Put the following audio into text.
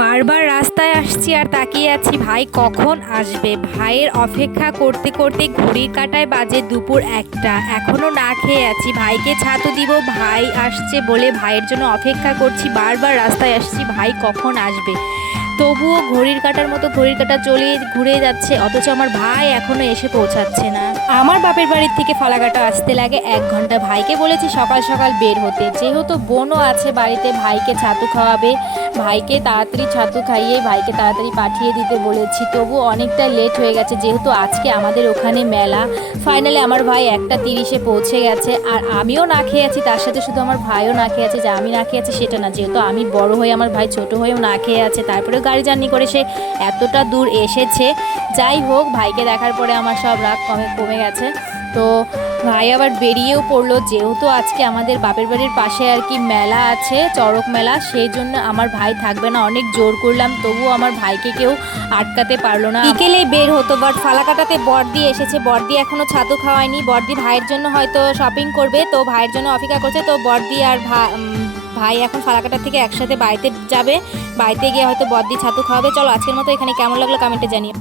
বারবার রাস্তায় আসছি আর তাকিয়ে আছি ভাই কখন আসবে। ভাইয়ের অপেক্ষা করতে করতে ঘড়ির কাঁটায় বাজে দুপুর একটা, এখনো না খেয়ে আছি। ভাইকে ছাতু দিব, ভাই আসছে বলে ভাইয়ের জন্য অপেক্ষা করছি। বারবার রাস্তায় আসছি ভাই কখন আসবে, তবুও ঘড়ির কাঁটার মতো ঘড়ির কাঁটা চলে ঘুরে যাচ্ছে, অথচ আমার ভাই এখনো এসে পৌঁছাচ্ছে না। আমার বাপের বাড়ির থেকে ফালাকাটা আসতে লাগে 1 ঘন্টা। ভাইকে বলেছি সকাল সকাল বের হতে, যেহেতু বোনও আছে বাড়িতে, ভাইকে ছাতু খাওয়াবে, ভাইকে তাড়াতাড়ি ছাতু খাইয়ে ভাইকে তাড়াতাড়ি পাঠিয়ে দিতে বলেছি। তবু অনেকটা লেট হয়ে গেছে, যেহেতু আজকে আমাদের ওখানে মেলা। ফাইনালি আমার ভাই 1টা 30-এ পৌঁছে গেছে, আর আমিও না খেয়ে আছি, তার সাথে শুধু আমার ভাইও না খেয়ে আছে। যে আমি না খেয়ে আছি সেটা না, যেহেতু আমি বড় হয়ে আমার ভাই ছোট হয়েও না খেয়ে আছে, তারপরেও গাড়ি জার্নি করে সে এতটা দূর এসেছে। যাই হোক, ভাইকে দেখার পরে আমার সব রাগ কমে গেছে। তো ভাই আবার বেরিয়েও পড়লো, যেহেতু আজকে আমাদের বাপের বাড়ির পাশে আর কি মেলা আছে, চড়ক মেলা, সেই জন্য আমার ভাই থাকবে না। অনেক জোর করলাম, তবুও আমার ভাইকে কেউ আটকাতে পারলো না। বিকেলে বের হতো, বাট ফালাকাটাতে বড়দি এসেছে। বড়দি এখনো ছাতু খাওয়ায়নি। বড়দি ভাইয়ের জন্য হয়তো শপিং করবে, তো ভাইয়ের জন্য অপেক্ষা করছে। তো বড়দি আর ভাই এখন ফালাকাটা থেকে একসাথে বাড়িতে যাবে। বাড়িতে গিয়ে হয়তো বড়দি ছাতু খাওয়াবে। চলো, আজকের মতো এখানে কেমন লাগলো কমেন্টে জানিও।